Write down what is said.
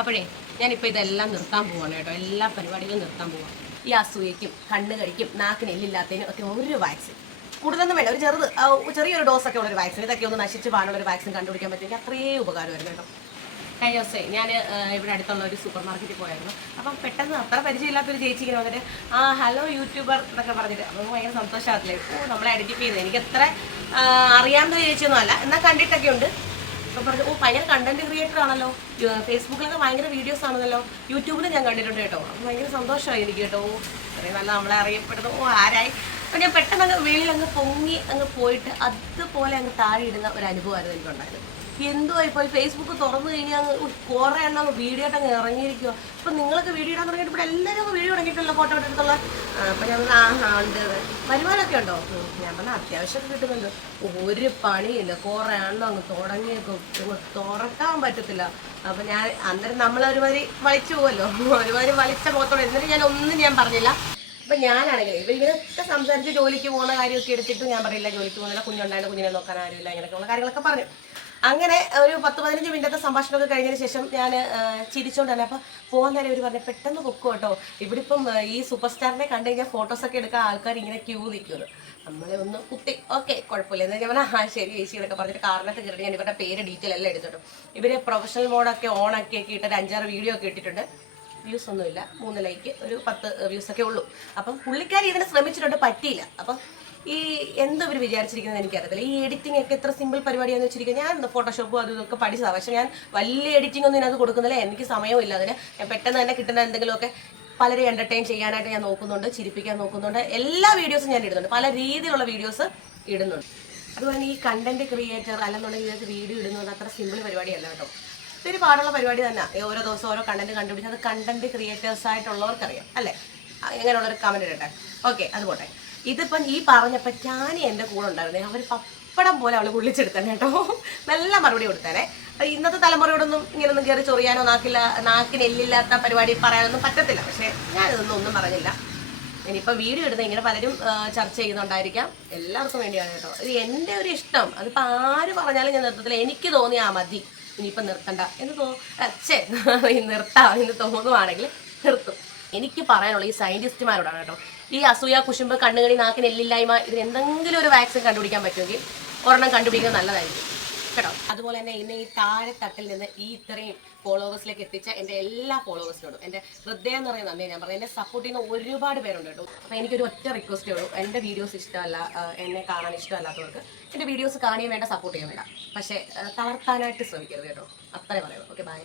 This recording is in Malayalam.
അപ്പോഴേ ഞാനിപ്പോൾ ഇതെല്ലാം നിർത്താൻ പോവാണ് കേട്ടോ. എല്ലാ പരിപാടികളും നിർത്താൻ പോവാം. ഈ അസൂയയ്ക്കും കണ്ണ് കടിക്കും നാക്കിന് എല്ലില്ലാത്തതിനും ഒക്കെ ഒരു വാക്സിൻ, കൂടുതലൊന്നും വേണ്ട, ഒരു ചെറിയൊരു ഡോസൊക്കെ ഉള്ളൊരു വാക്സിൻ, ഇതൊക്കെ ഒന്ന് നശിച്ച് പാടുള്ളൊരു വാക്സിൻ കണ്ടുപിടിക്കാൻ പറ്റുമെങ്കിൽ അത്രയും ഉപകാരമായിരുന്നു കേട്ടോ. കഴിഞ്ഞ ദിവസമേ ഞാൻ ഇവിടെ അടുത്തുള്ള ഒരു സൂപ്പർ മാർക്കറ്റിൽ പോയായിരുന്നു. അപ്പം പെട്ടെന്ന് അത്ര പരിചയമില്ലാത്തൊരു ചേച്ചി ഇങ്ങനെ വന്നിട്ട് ഹലോ യൂട്യൂബർ എന്നൊക്കെ പറഞ്ഞിട്ട്, അപ്പോൾ ഭയങ്കര സന്തോഷമാകത്തില്ലേ. നമ്മളെ ഐഡൻറ്റിഫൈ ചെയ്തത്. എനിക്കത്ര അറിയാവുന്ന ചേച്ചിയൊന്നും അല്ല, എന്നാൽ കണ്ടിട്ടൊക്കെ ഉണ്ട്. അപ്പോൾ പറഞ്ഞു ഭയങ്കര കണ്ടന്റ് ക്രിയേറ്റർ ആണല്ലോ, ഫേസ്ബുക്കിലൊക്കെ ഭയങ്കര വീഡിയോസ് ആണല്ലോ, യൂട്യൂബിൽ ഞാൻ കണ്ടിട്ടുണ്ട് കേട്ടോ. അപ്പോൾ ഭയങ്കര സന്തോഷമായി എനിക്ക് കേട്ടോ. അത്രയും നല്ല നമ്മളെ അറിയപ്പെടുന്നു ആരായി. അപ്പോൾ ഞാൻ പെട്ടെന്ന് അങ്ങ് വെളിയിൽ അങ്ങ് പൊങ്ങി അങ്ങ് പോയിട്ട് അതുപോലെ അങ്ങ് താഴെ ഇടുന്ന ഒരു അനുഭവമായിരുന്നു എനിക്കുണ്ടായത്. എന്തോ ഇപ്പോൾ ഫേസ്ബുക്ക് തുറന്നു കഴിഞ്ഞാൽ കുറേ എണ്ണം വീഡിയോ ആയിട്ട് അങ്ങ് ഇറങ്ങിയിരിക്കുക. അപ്പം നിങ്ങളൊക്കെ വീഡിയോ ഇടാൻ തുടങ്ങിയിട്ട് ഇവിടെ എല്ലാവരും വീഡിയോ ഇറങ്ങിയിട്ടുള്ള ഫോട്ടോ എടുത്തുള്ള. അപ്പം ഞാൻ ഉണ്ട് വരുമാനമൊക്കെ ഉണ്ടോ? ഞാൻ പറഞ്ഞാൽ അത്യാവശ്യമൊക്കെ കിട്ടുന്നുണ്ട്. ഒരു പണിയില്ല, കുറേ എണ്ണം അങ്ങ് തുടങ്ങിയേക്കും, തുറക്കാൻ പറ്റത്തില്ല. അപ്പം ഞാൻ അന്നേരം നമ്മളൊരുമാതിരി വലിച്ചു പോകുമല്ലോ, ഒരുമാതിരി വലിച്ച മുഖത്തോടെ. എന്നിട്ട് ഞാൻ പറഞ്ഞില്ല. അപ്പം ഞാനാണെങ്കിൽ ഇവരിങ്ങനെയൊക്കെ സംസാരിച്ച് ജോലിക്ക് പോകുന്ന കാര്യമൊക്കെ എടുത്തിട്ട് ഞാൻ പറയില്ല ജോലിക്ക് പോകുന്നില്ല, കുഞ്ഞുണ്ടായിട്ട് കുഞ്ഞിനെ നോക്കാൻ ആരുമില്ല, ഇങ്ങനെയൊക്കെയുള്ള കാര്യങ്ങളൊക്കെ പറഞ്ഞു. അങ്ങനെ ഒരു 10-15 മിനിറ്റത്തെ സംഭാഷണമൊക്കെ കഴിഞ്ഞതിന് ശേഷം ഞാൻ ചിരിച്ചോണ്ട് തന്നെ അപ്പോൾ പോകാൻ നേരം ഇവർ പറഞ്ഞു പെട്ടെന്ന് പൊക്കും കേട്ടോ, ഇവിടെ ഇപ്പം ഈ സൂപ്പർ സ്റ്റാറിനെ കണ്ടു കഴിഞ്ഞാൽ ഫോട്ടോസൊക്കെ എടുക്കാൻ ആൾക്കാർ ഇങ്ങനെ ക്യൂ നിൽക്കുന്നത്, നമ്മളെ ഒന്ന് കുത്തി ഓക്കെ കുഴപ്പമില്ല എന്ന് ഞാൻ പറഞ്ഞാൽ ശരി ചേച്ചി എന്നൊക്കെ പറഞ്ഞിട്ട് കാറിനകത്ത് കയറി ഞാൻ ഇവരുടെ പേര് ഡീറ്റെയിൽ എല്ലാം എടുത്തിട്ടു. ഇവർ പ്രൊഫഷണൽ മോഡൊക്കെ ഓണാക്കി ഇട്ട് ഒരു 5-6 വീഡിയോ ഒക്കെ ഇട്ടിട്ടുണ്ട്. വ്യൂസ് ഒന്നുമില്ല, 3 ലൈക്ക്, ഒരു 10 വ്യൂസൊക്കെ ഉള്ളൂ. അപ്പം പുള്ളിക്കാരി ഇതിനെ ശ്രമിച്ചിട്ടുണ്ട്, പറ്റിയില്ല. അപ്പം ഈ എന്തോ ഇവർ വിചാരിച്ചിരിക്കുന്നത് എനിക്കറിയത്തില്ല. ഈ എഡിറ്റിംഗ് ഒക്കെ എത്ര സിമ്പിൾ പരിപാടിയാണെന്ന് വെച്ചിരിക്കുക. ഞാൻ ഫോട്ടോഷോപ്പും അതും ഇതൊക്കെ പഠിച്ചതാണ്, പക്ഷേ ഞാൻ വലിയ എഡിറ്റിംഗ് ഒന്നും ഇതിനകത്ത് കൊടുക്കുന്നില്ല. എനിക്ക് സമയവും ഇല്ല അതിന്. ഞാൻ പെട്ടെന്ന് തന്നെ കിട്ടുന്ന എന്തെങ്കിലുമൊക്കെ പലരെ എൻ്റർടൈൻ ചെയ്യാനായിട്ട് ഞാൻ നോക്കുന്നുണ്ട്, ചിരിപ്പിക്കാൻ നോക്കുന്നുണ്ട്. എല്ലാ വീഡിയോസും ഞാൻ ഇടുന്നുണ്ട്, പല രീതിയിലുള്ള വീഡിയോസ് ഇടുന്നുണ്ട്. അതുപോലെ ഈ കണ്ടന്റ് ക്രിയേറ്റർ അല്ലെന്നുണ്ടെങ്കിൽ ഇതിനകത്ത് വീഡിയോ ഇടുന്നത് അത്ര സിമ്പിൾ പരിപാടിയല്ല കേട്ടോ. ഇതൊരു പാടുള്ള പരിപാടി തന്നെ. ഓരോ ദിവസം ഓരോ കണ്ടന്റ് കണ്ടുപിടിച്ച് അത് കണ്ടന്റ് ക്രിയേറ്റേഴ്സ് ആയിട്ടുള്ളവർക്കറിയാം അല്ലേ. എങ്ങനെയുള്ളൊരു കമന്റ് ഇടട്ടെ. ഓക്കെ, അത് പോട്ടെ. ഇതിപ്പം ഈ പറഞ്ഞപ്പോൾ ഞാൻ എൻ്റെ കൂടെ ഉണ്ടായിരുന്നേ, അവർ പപ്പടം പോലെ അവൾ പൊള്ളിച്ചെടുത്തന്നെ കേട്ടോ. നല്ല മറുപടി കൊടുത്തേനെ. ഇന്നത്തെ തലമുറയോടൊന്നും ഇങ്ങനൊന്നും കയറി ചൊറിയാനോ നാക്കിന് എല്ലില്ലാത്ത പരിപാടി പറയാനൊന്നും പറ്റത്തില്ല. പക്ഷേ ഞാനിതൊന്നും പറഞ്ഞില്ല. ഇനിയിപ്പോൾ വീഡിയോ ഇടുന്നത് ഇങ്ങനെ പലരും ചർച്ച ചെയ്യുന്നുണ്ടായിരിക്കാം, എല്ലാവർക്കും വേണ്ടിയാണ് കേട്ടോ. ഇത് എൻ്റെ ഒരു ഇഷ്ടം. അതിപ്പോൾ ആര് പറഞ്ഞാലും ഞാൻ നിർത്തത്തില്ല. എനിക്ക് തോന്നിയ മതി, ഇനിയിപ്പം നിർത്തണ്ട എന്ന് നിർത്താം എന്ന് തോന്നുവാണെങ്കിൽ നിർത്തും. എനിക്ക് പറയാനുള്ള ഈ സയൻറ്റിസ്റ്റുമാരോടാണ് കേട്ടോ. ഈ അസൂയ, കുശുമ്പ്, കണ്ണുകടി, നാക്കിന് എല്ലില്ലായ്മ, ഇതിന് എന്തെങ്കിലും ഒരു വാക്സിൻ കണ്ടുപിടിക്കാൻ പറ്റുമെങ്കിൽ ഒരെണ്ണം കണ്ടുപിടിക്കുന്നത് നല്ലതായിരിക്കും കേട്ടോ. അതുപോലെ തന്നെ ഇന്ന് ഈ താഴെ തട്ടിൽ നിന്ന് ഈ ഇത്രയും ഫോളോവേഴ്സിലേക്ക് എത്തിച്ച എൻ്റെ എല്ലാ ഫോളോവേഴ്സിനോടും എൻ്റെ ഹൃദയം എന്ന് പറയുന്നത് നന്ദി ഞാൻ പറഞ്ഞു. എന്നെ സപ്പോർട്ട് ചെയ്യുന്ന ഒരുപാട് പേരുണ്ട് കേട്ടോ. അപ്പോൾ എനിക്കൊരു ഒറ്റ റിക്വസ്റ്റേ ഉള്ളൂ. എൻ്റെ വീഡിയോസ് ഇഷ്ടമല്ല, എന്നെ കാണാൻ ഇഷ്ടമല്ലാത്തവർക്ക് എൻ്റെ വീഡിയോസ് കാണുകയും വേണ്ട, സപ്പോർട്ട് ചെയ്യാൻ വേണ്ട, പക്ഷേ തളർത്താനായിട്ട് ശ്രമിക്കരുത് കേട്ടോ. അത്രേ പറയുള്ളൂ. Okay, by.